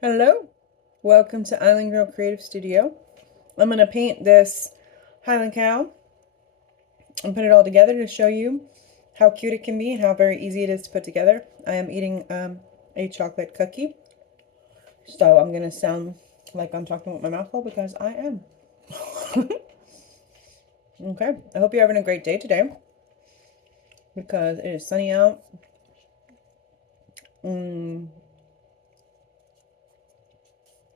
Hello, welcome to Island Girl Creative Studio. I'm going to paint this Highland cow and put it all together to show you how cute it can be and how very easy it is to put together. I am eating a chocolate cookie, so I'm going to sound like I'm talking with my mouth full because I am. Okay, I hope you're having a great day today because it is sunny out.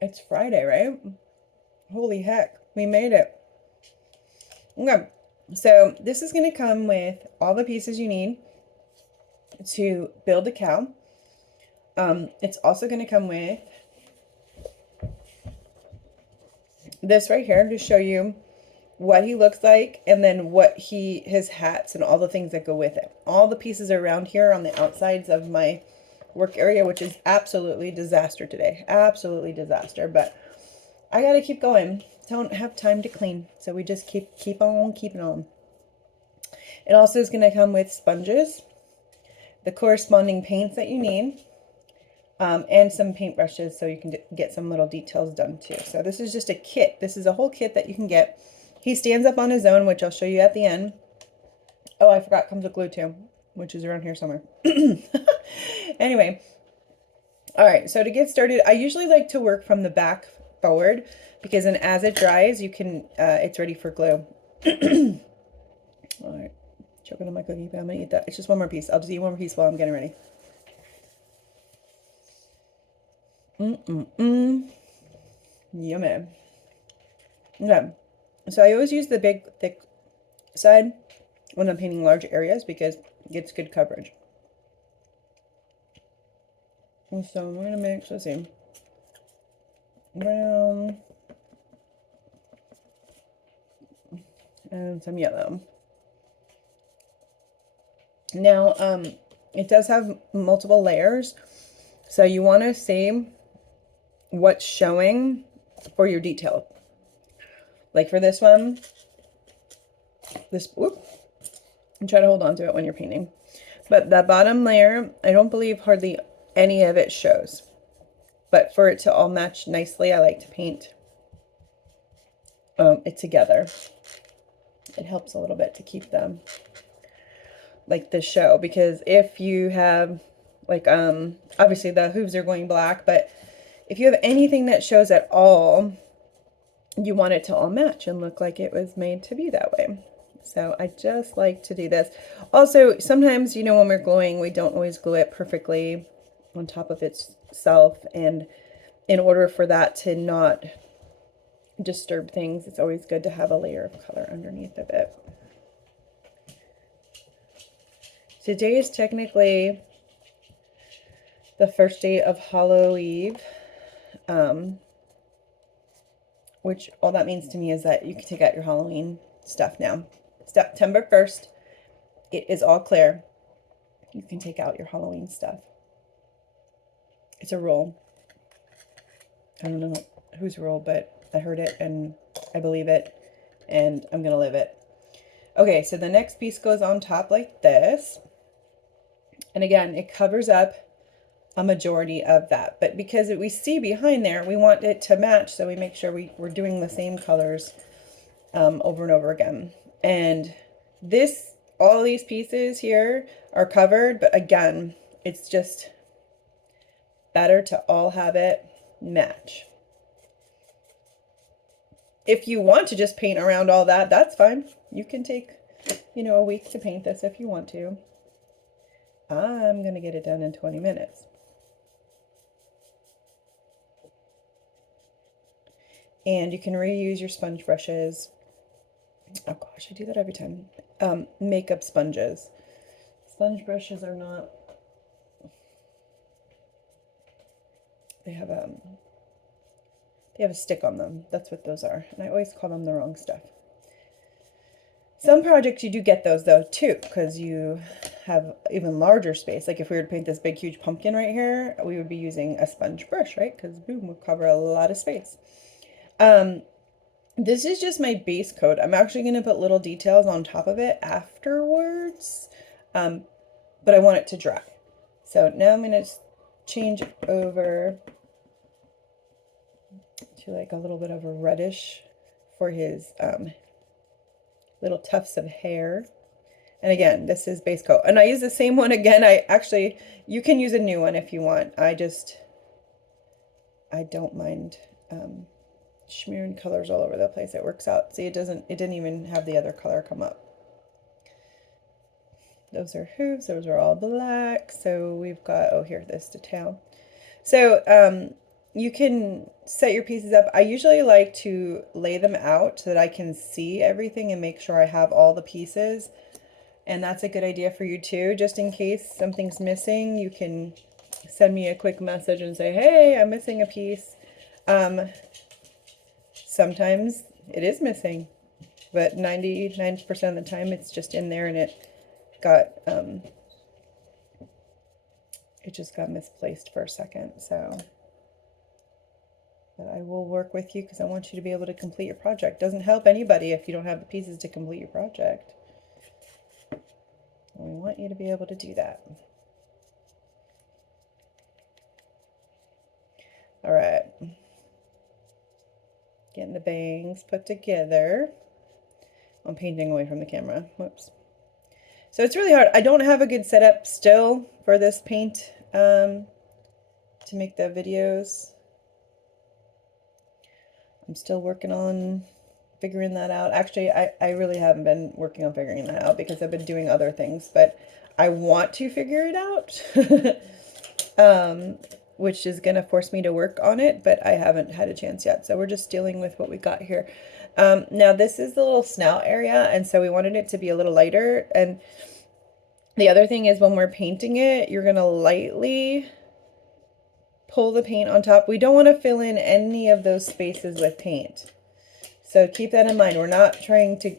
It's Friday, right? Holy heck, we made it. Okay, so this is going to come with all the pieces you need to build a cow. It's also going to come with this right here to show you what he looks like and then what his hats and all the things that go with it. All the pieces are around here on the outsides of my work area, which is absolutely disaster today. Absolutely disaster, but I got to keep going. Don't have time to clean. So we just keep on keeping on. It also is going to come with sponges, the corresponding paints that you need, and some paintbrushes so you can get some little details done too. So this is just a kit. This is a whole kit that you can get. He stands up on his own, which I'll show you at the end. Oh, I forgot, comes with glue too, which is around here somewhere. Anyway, all right, so to get started, I usually like to work from the back forward because then as it dries, you can, it's ready for glue. All right, choking on my cookie, but I'm gonna eat that. It's just one more piece. I'll just eat one more piece while I'm getting ready. Yummy. Okay, so I always use the big, thick side when I'm painting large areas because it gets good coverage. And so I'm going to mix, let's see, brown and some yellow. Now, it does have multiple layers, so you want to see what's showing for your detail. Like for this one, and try to hold on to it when you're painting. But the bottom layer, I don't believe hardly any of it shows. But for it to all match nicely, I like to paint it together. It helps a little bit to keep them like the show, because if you have like obviously the hooves are going black, but if you have anything that shows at all, you want it to all match and look like it was made to be that way. So I just like to do this. Also, sometimes, you know, when we're gluing, we don't always glue it perfectly on top of itself, and in order for that to not disturb things, it's always good to have a layer of color underneath of it. Today is technically the first day of Hallow Eve, which all that means to me is that you can take out your Halloween stuff now. September 1st, it is all clear. You can take out your Halloween stuff. It's a rule. I don't know whose rule, but I heard it and I believe it and I'm going to live it. Okay, so the next piece goes on top like this. And again, it covers up a majority of that. But because we see behind there, we want it to match, so we make sure we're doing the same colors over and over again. And all these pieces here are covered, but again, it's just better to all have it match. If you want to just paint around all that, that's fine. You can take, you know, a week to paint this if you want to. I'm going to get it done in 20 minutes. And you can reuse your sponge brushes. Oh gosh, I do that every time. Makeup sponges. Sponge brushes are not, they have a stick on them. That's what those are. And I always call them the wrong stuff. Some projects you do get those though too, because you have even larger space. Like if we were to paint this big huge pumpkin right here, we would be using a sponge brush, right? Because boom, would cover a lot of space. This is just my base coat. I'm actually going to put little details on top of it afterwards, but I want it to dry. So now I'm going to change over to like a little bit of a reddish for his little tufts of hair. And again, this is base coat. And I use the same one again. You can use a new one if you want. I don't mind smearing colors all over the place. It works out. See, it didn't even have the other color come up. Those are hooves. Those are all black. So we've got, oh, here, this detail. So you can set your pieces up. I usually like to lay them out so that I can see everything and make sure I have all the pieces. And that's a good idea for you too. Just in case something's missing, you can send me a quick message and say, hey, I'm missing a piece. Sometimes it is missing, but 99% of the time it's just in there and it just got misplaced for a second. So, but I will work with you because I want you to be able to complete your project. Doesn't help anybody if you don't have the pieces to complete your project. And we want you to be able to do that. All right. Getting the bangs put together. I'm painting away from the camera. Whoops. So it's really hard. I don't have a good setup still for this paint to make the videos. I'm still working on figuring that out. Actually, I really haven't been working on figuring that out because I've been doing other things, but I want to figure it out. Which is going to force me to work on it, but I haven't had a chance yet. So we're just dealing with what we got here. Now this is the little snout area, and so we wanted it to be a little lighter. And the other thing is when we're painting it, you're going to lightly pull the paint on top. We don't want to fill in any of those spaces with paint. So keep that in mind. We're not trying to,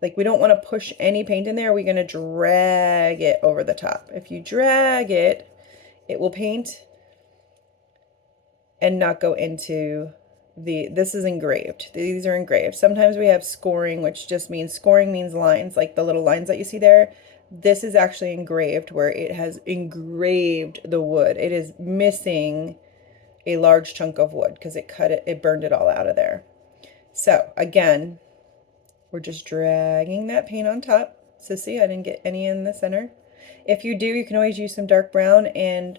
we don't want to push any paint in there. We're going to drag it over the top. If you drag it, it will paint and not go into this is engraved. These are engraved. Sometimes we have scoring, which just means, scoring means lines, like the little lines that you see there. This is actually engraved, where it has engraved the wood. It is missing a large chunk of wood because it burned it all out of there. So again, we're just dragging that paint on top. So see, I didn't get any in the center. If you do, you can always use some dark brown and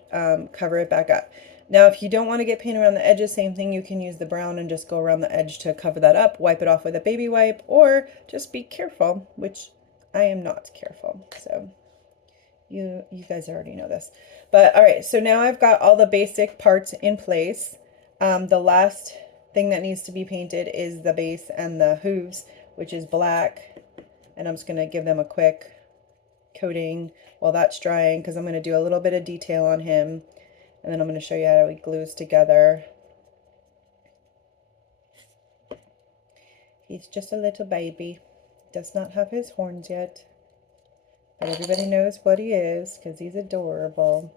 cover it back up. Now, if you don't want to get paint around the edges, same thing, you can use the brown and just go around the edge to cover that up, wipe it off with a baby wipe, or just be careful, which I am not careful. So you guys already know this. But all right, so now I've got all the basic parts in place. The last thing that needs to be painted is the base and the hooves, which is black. And I'm just going to give them a quick coating while that's drying, because I'm going to do a little bit of detail on him, and then I'm going to show you how he glues together. He's just a little baby, does not have his horns yet, but everybody knows what he is because he's adorable.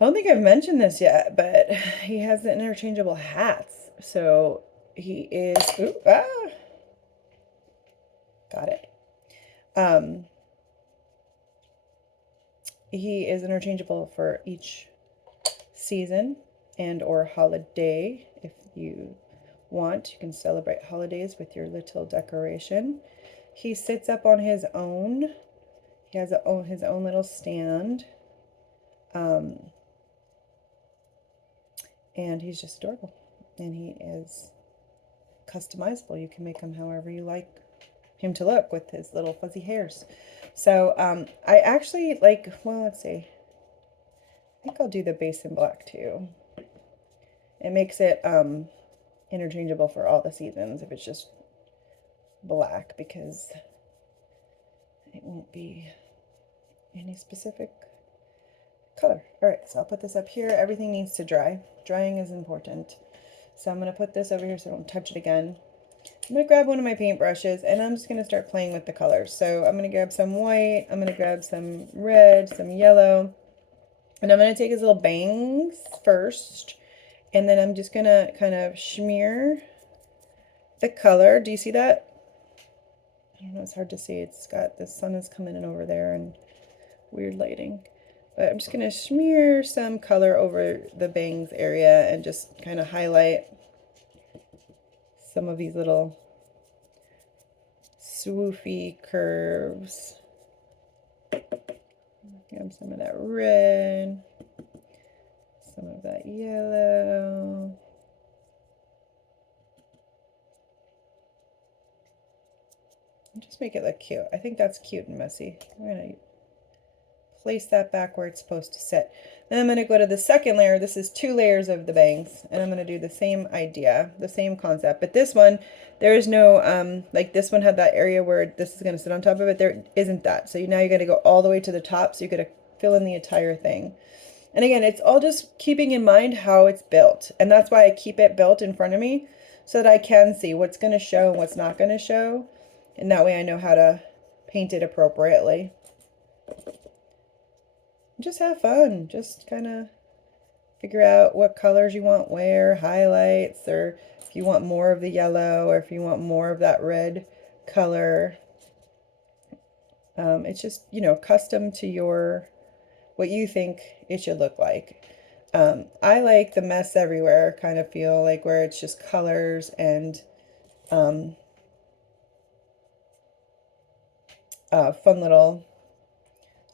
I don't think I've mentioned this yet, but he has the interchangeable hats. So he is, got it. He is interchangeable for each season and or holiday. If you want, you can celebrate holidays with your little decoration. He sits up on his own. He has his own little stand. And he's just adorable. And he is customizable. You can make him however you like him to look with his little fuzzy hairs. So I actually well, let's see. I think I'll do the base in black too. It makes it interchangeable for all the seasons if it's just black, because it won't be any specific color. All right, so I'll put this up here. Everything needs to dry. Drying is important. So I'm going to put this over here so I don't touch it again. I'm going to grab one of my paintbrushes and I'm just going to start playing with the colors. So I'm going to grab some white, I'm going to grab some red, some yellow, and I'm going to take his little bangs first, and then I'm just going to kind of smear the color. Do you see that? I don't know, it's hard to see. It's got, the sun is coming in over there and weird lighting. But I'm just going to smear some color over the bangs area and just kind of highlight some of these little swoopy curves. Get some of that red, some of that yellow. And just make it look cute. I think that's cute and messy. I'm going to place that back where it's supposed to sit. Then I'm going to go to the second layer. This is 2 layers of the bangs, and I'm going to do the same idea, the same concept. But this one, there is no, like this one had that area where this is going to sit on top of it. There isn't that. So now you're going to go all the way to the top. So you're going to fill in the entire thing. And again, it's all just keeping in mind how it's built. And that's why I keep it built in front of me so that I can see what's going to show and what's not going to show. And that way I know how to paint it appropriately. Just have fun. Just kind of figure out what colors you want where, highlights, or if you want more of the yellow or if you want more of that red color. It's just, you know, custom to what you think it should look like. I like the mess everywhere kind of feel, like where it's just colors and fun little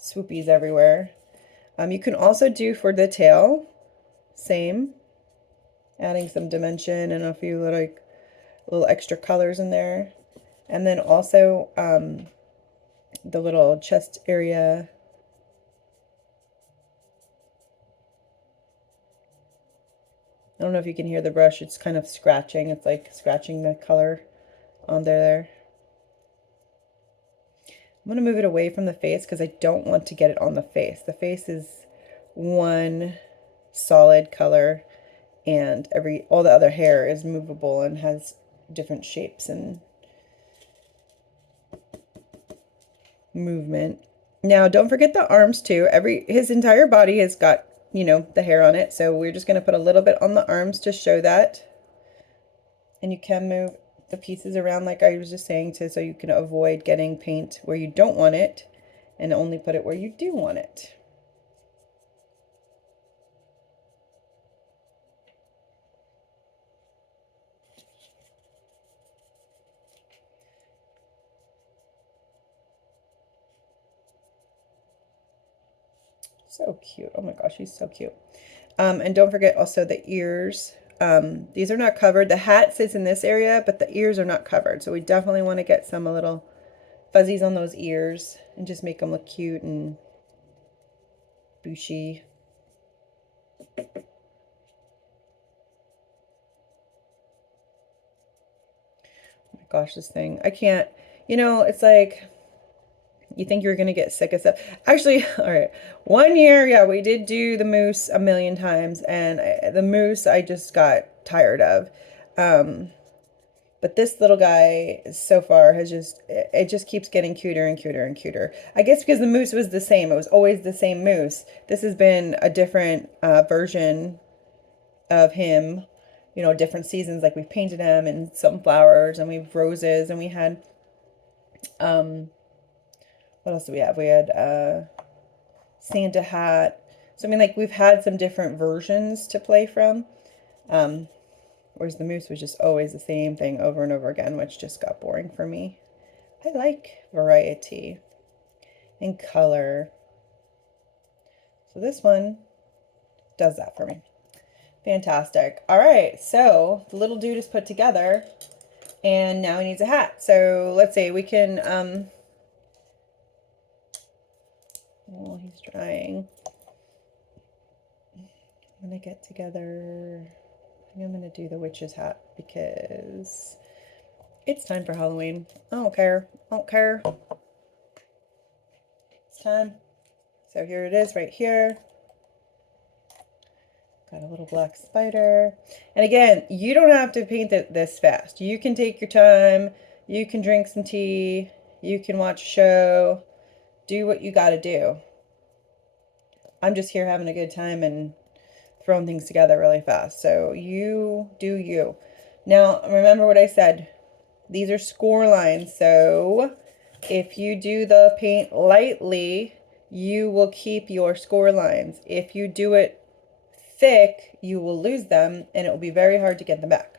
swoopies everywhere. You can also do for the tail, same, adding some dimension and a few little extra colors in there. And then also the little chest area. I don't know if you can hear the brush, it's kind of scratching. It's like scratching the color on there. I'm going to move it away from the face because I don't want to get it on the face. The face is one solid color, and all the other hair is movable and has different shapes and movement. Now, don't forget the arms too. His entire body has got, you know, the hair on it. So we're just going to put a little bit on the arms to show that. And you can move the pieces around like I was just saying so you can avoid getting paint where you don't want it and only put it where you do want it. So cute. Oh my gosh, he's so cute. And don't forget also the ears. These are not covered. The hat sits in this area, but the ears are not covered. So we definitely want to get some little fuzzies on those ears and just make them look cute and bushy. Oh my gosh, this thing. I can't, you know, it's like you think you're going to get sick of stuff. Actually, all right. One year, yeah, we did do the moose a million times, and the moose I just got tired of. But this little guy so far has it just keeps getting cuter and cuter and cuter. I guess because the moose was the same. It was always the same moose. This has been a different version of him, you know, different seasons. Like we've painted him in sunflowers and we've roses and we had, what else do we have? We had Santa hat. So I mean, like we've had some different versions to play from. Whereas the moose was just always the same thing over and over again, which just got boring for me. I like variety and color. So this one does that for me. Fantastic. All right, so the little dude is put together and now he needs a hat. So let's see, we can, while he's drying, I'm gonna get together, I think I'm gonna do the witch's hat because it's time for Halloween. I don't care. I don't care. It's time. So here it is right here. Got a little black spider. And again, you don't have to paint it this fast. You can take your time. You can drink some tea. You can watch a show. Do what you got to do. I'm just here having a good time and throwing things together really fast. So you do you. Now, remember what I said. These are score lines. So if you do the paint lightly, you will keep your score lines. If you do it thick, you will lose them and it will be very hard to get them back.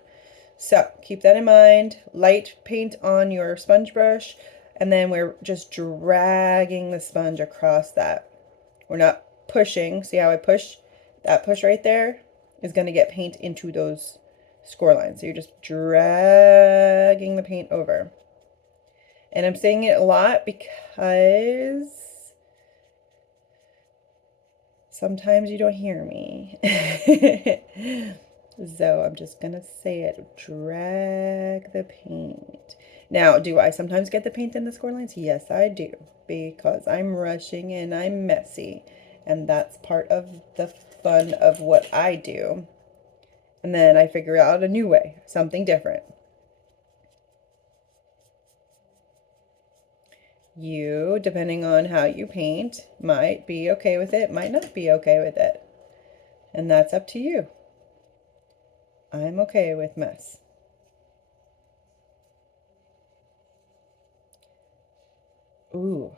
So keep that in mind. Light paint on your sponge brush, and then we're just dragging the sponge across that. We're not pushing. See how I push? That push right there is going to get paint into those score lines. So you're just dragging the paint over. And I'm saying it a lot because sometimes you don't hear me. So I'm just gonna say it, drag the paint. Now, do I sometimes get the paint in the score lines? Yes, I do, because I'm rushing and I'm messy. And that's part of the fun of what I do. And then I figure out a new way, something different. You, depending on how you paint, might be okay with it, might not be okay with it. And that's up to you. I'm okay with mess. Ooh,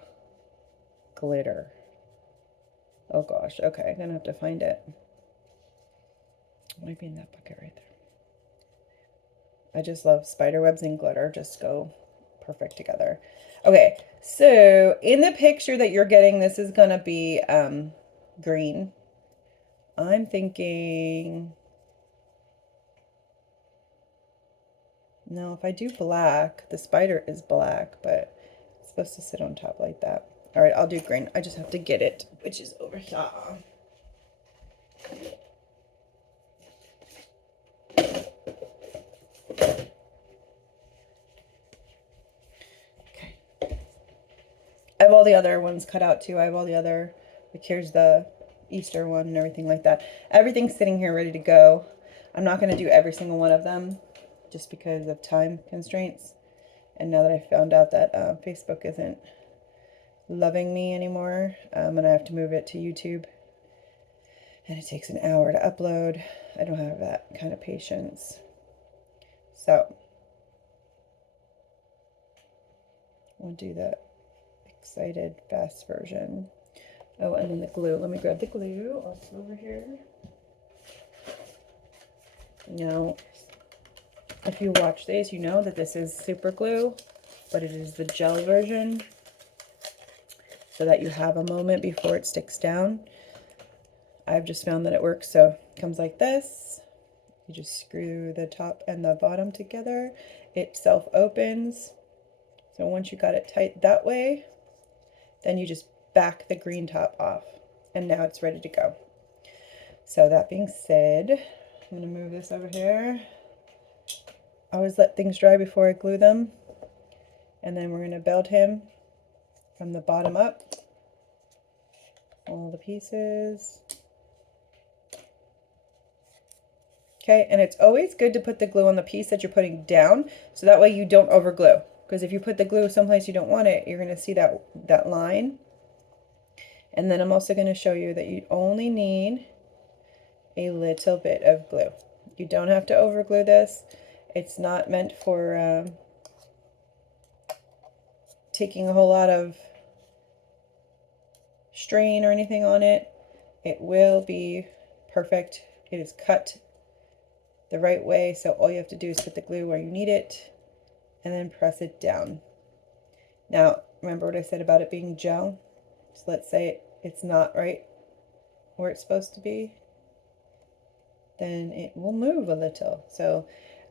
glitter. Oh gosh, okay, I'm gonna have to find it. It might be in that bucket right there. I just love spider webs and glitter, just go perfect together. Okay, so in the picture that you're getting, this is gonna be green. I'm thinking, no, if I do black, the spider is black, but it's supposed to sit on top like that. All right, I'll do green. I just have to get it, which is over here. Okay. I have all the other ones cut out too. I have all the other, like here's the Easter one and everything like that. Everything's sitting here ready to go. I'm not going to do every single one of them just because of time constraints. And now that I found out that Facebook isn't loving me anymore, and I have to move it to YouTube, and it takes an hour to upload, I don't have that kind of patience. So we'll do the excited fast version. Oh, and then the glue. Let me grab the glue also over here. Now, if you watch these, you know that this is super glue, but it is the gel version, so that you have a moment before it sticks down. I've just found that it works. So it comes like this. You just screw the top and the bottom together. It self-opens. So once you got it tight that way, then you just back the green top off. And now it's ready to go. So that being said, I'm going to move this over here. I always let things dry before I glue them. And then we're going to build him from the bottom up. All the pieces. Okay, and it's always good to put the glue on the piece that you're putting down, so that way you don't over glue. Because if you put the glue someplace you don't want it, you're going to see that line. And then I'm also going to show you that you only need a little bit of glue. You don't have to over glue this. It's not meant for taking a whole lot of strain or anything on it. It will be perfect. It is cut the right way, so all you have to do is put the glue where you need it and then press it down. Now, remember what I said about it being gel? So let's say it's not right where it's supposed to be, then it will move a little. So,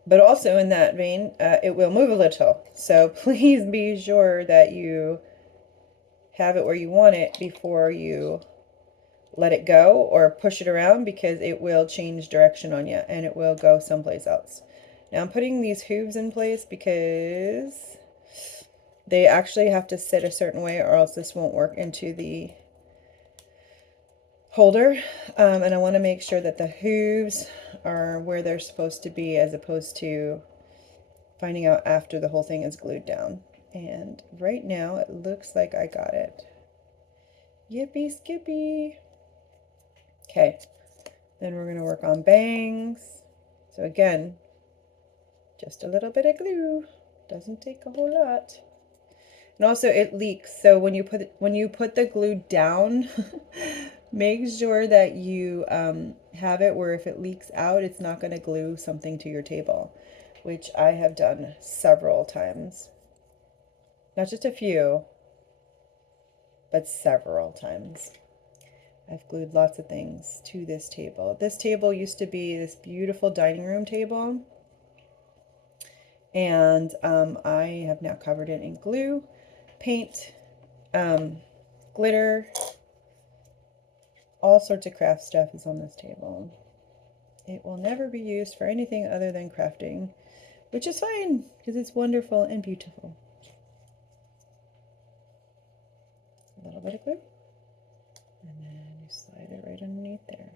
but also in that vein, it will move a little. So please be sure that you have it where you want it before you let it go or push it around, because it will change direction on you and it will go someplace else. Now I'm putting these hooves in place because they actually have to sit a certain way or else this won't work into the holder. And I want to make sure that the hooves are where they're supposed to be, as opposed to finding out after the whole thing is glued down. And right now it looks like I got it. Yippee skippy. Okay, then we're going to work on bangs. So again, just a little bit of glue. Doesn't take a whole lot. And also it leaks. So when you put the glue down, make sure that you have it where if it leaks out, it's not going to glue something to your table, which I have done several times. Not just a few, but several times. I've glued lots of things to this table. This table used to be this beautiful dining room table, and I have now covered it in glue, paint, glitter, all sorts of craft stuff is on this table. It will never be used for anything other than crafting, which is fine because it's wonderful and beautiful. A little bit of glue, and then you slide it right underneath there.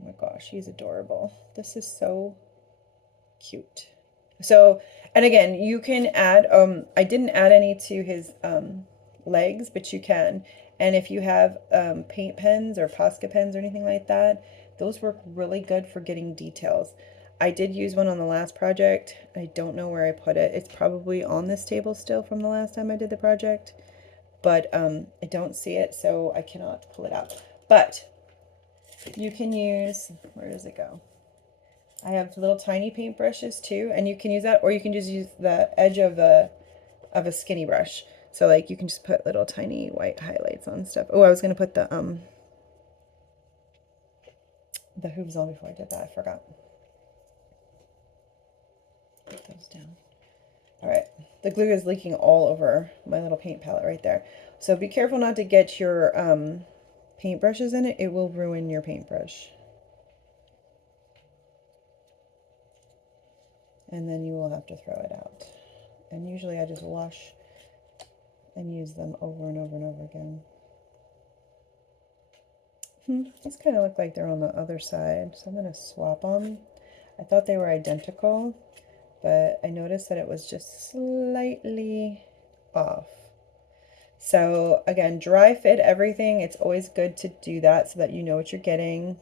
Oh my gosh, he's adorable. This is so cute. So, and again, you can add, I didn't add any to his legs, but you can. And if you have paint pens or Posca pens or anything like that, those work really good for getting details. I did use one on the last project. I don't know where I put it. It's probably on this table still from the last time I did the project, but I don't see it, so I cannot pull it out. But you can use, where does it go? I have little tiny paint brushes too, and you can use that, or you can just use the edge of a skinny brush. So like you can just put little tiny white highlights on stuff. Oh, I was gonna put the hooves on before I did that. I forgot. Put those down. All right, the glue is leaking all over my little paint palette right there. So be careful not to get your paint brushes in it. It will ruin your paintbrush. And then you will have to throw it out. And usually I just wash and use them over and over and over again. These kind of look like they're on the other side, so I'm going to swap them. I thought they were identical, but I noticed that it was just slightly off. So again, dry fit everything. It's always good to do that so that you know what you're getting,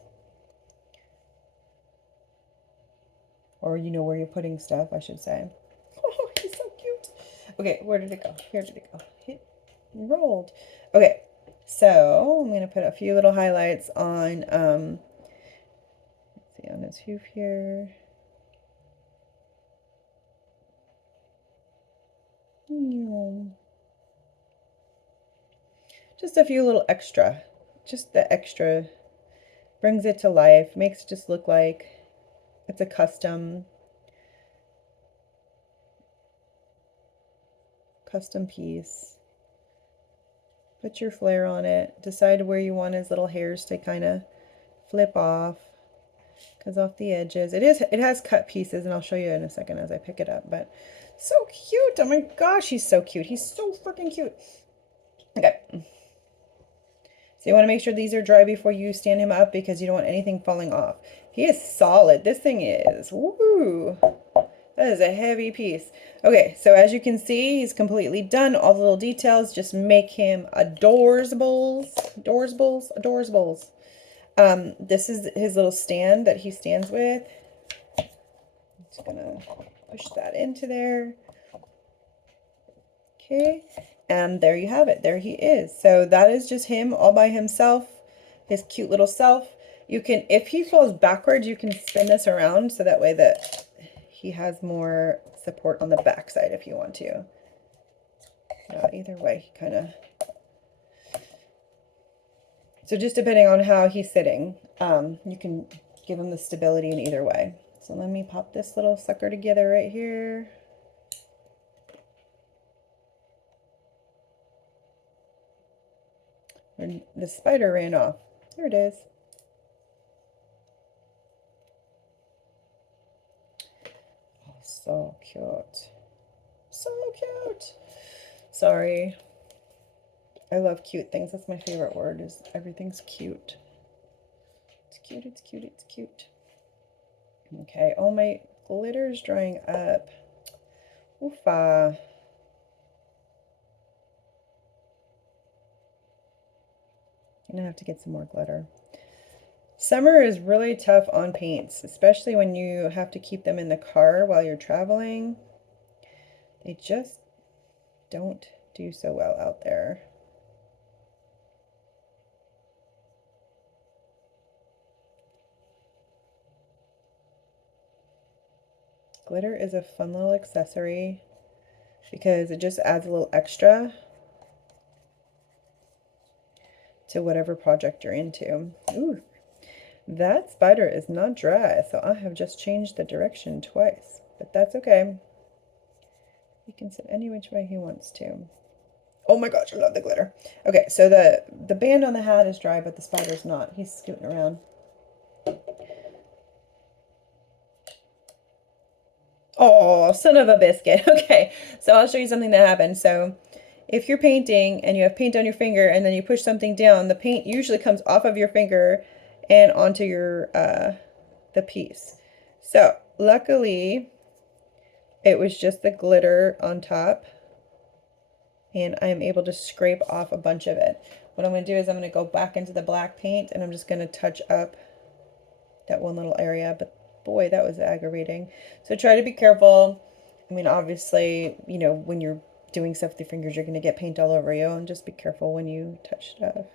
or you know where you're putting stuff, I should say. Oh, he's so cute. Okay, where did it go? Here did it go. It rolled. Okay, so I'm going to put a few little highlights on, let's see, on his hoof here. Just a few little extra. Just the extra brings it to life, makes it just look like it's a custom piece. Put your flair on it. Decide where you want his little hairs to kind of flip off, because off the edges it has cut pieces, and I'll show you in a second as I pick it up. But so cute. Oh my gosh, he's so cute. He's so freaking cute. Okay, so you want to make sure these are dry before you stand him up, because you don't want anything falling off. He is solid. This thing is, woo, that is a heavy piece. Okay, so as you can see, he's completely done. All the little details just make him adorables. This is his little stand that he stands with. I'm just gonna push that into there. Okay, and there you have it. There he is. So that is just him all by himself, his cute little self. You can, if he falls backwards, you can spin this around so that way that he has more support on the back side if you want to. Either way, he kind of... So just depending on how he's sitting, you can give him the stability in either way. So let me pop this little sucker together right here. And the spider ran off. There it is. Oh, so cute. So cute. Sorry. I love cute things. That's my favorite word, is everything's cute. It's cute, it's cute, it's cute. Okay, oh, my glitter's drying up. Oofa. I'm gonna have to get some more glitter. Summer is really tough on paints, especially when you have to keep them in the car while you're traveling. They just don't do so well out there. Glitter is a fun little accessory because it just adds a little extra to whatever project you're into. Ooh, that spider is not dry, so I have just changed the direction twice, but that's okay. He can sit any which way he wants to. Oh my gosh, I love the glitter. Okay, so the band on the hat is dry, but the spider's not. He's scooting around. Oh, son of a biscuit. Okay, so I'll show you something that happened. So if you're painting and you have paint on your finger and then you push something down, the paint usually comes off of your finger and onto your the piece. So luckily it was just the glitter on top and I'm able to scrape off a bunch of it. What I'm going to do is I'm going to go back into the black paint and I'm just going to touch up that one little area, but boy, that was aggravating. So try to be careful. I mean, obviously, you know, when you're doing stuff with your fingers, you're going to get paint all over you, and just be careful when you touch stuff.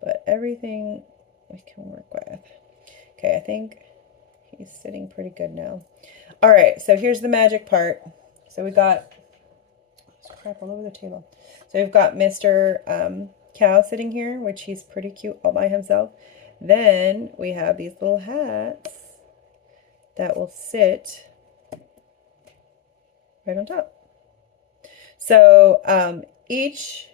But everything we can work with. Okay, I think he's sitting pretty good now. All right, so here's the magic part. So we got crap all over the table. So we've got Mr. Cow sitting here, which he's pretty cute all by himself. Then we have these little hats that will sit right on top. So each,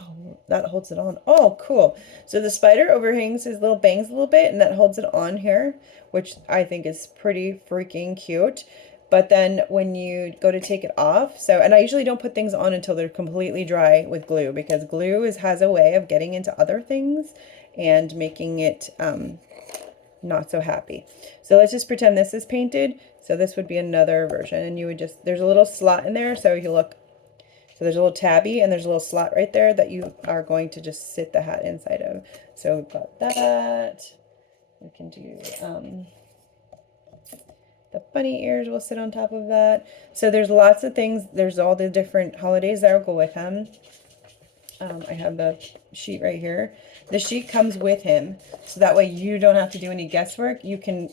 oh, that holds it on. Oh, cool. So the spider overhangs his little bangs a little bit, and that holds it on here, which I think is pretty freaking cute. But then when you go to take it off, so, and I usually don't put things on until they're completely dry with glue, because glue has a way of getting into other things and making it not so happy. So let's just pretend this is painted. So this would be another version, and you would just, there's a little slot in there. So you look, so there's a little tabby and there's a little slot right there that you are going to just sit the hat inside of. So we've got that. We can do the bunny ears will sit on top of that. So there's lots of things. There's all the different holidays that will go with him. I have the sheet right here. The sheet comes with him, so that way you don't have to do any guesswork. You can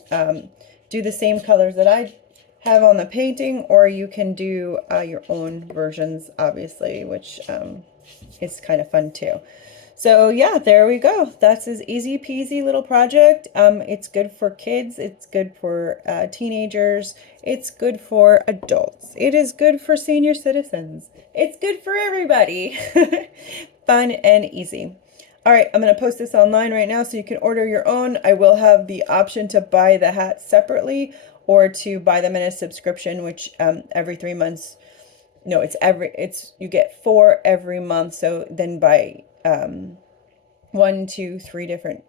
do the same colors that I have on the painting, or you can do your own versions, obviously, which is kind of fun too. So yeah, there we go. That's his easy peasy little project. It's good for kids. It's good for teenagers. It's good for adults. It is good for senior citizens. It's good for everybody. Fun and easy. All right, I'm going to post this online right now so you can order your own. I will have the option to buy the hats separately or to buy them in a subscription, which every 3 months. No, you get 4 every month. So then by 1, 2, 3 different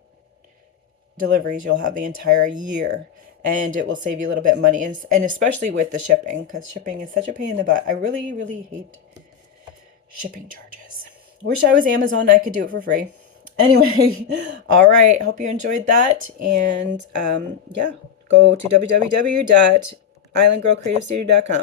deliveries, you'll have the entire year, and it will save you a little bit of money, and especially with the shipping, because shipping is such a pain in the butt. I really, really hate shipping charges. Wish I was Amazon. I could do it for free. Anyway, all right. Hope you enjoyed that, and yeah, go to www.islandgirlcreativestudio.com.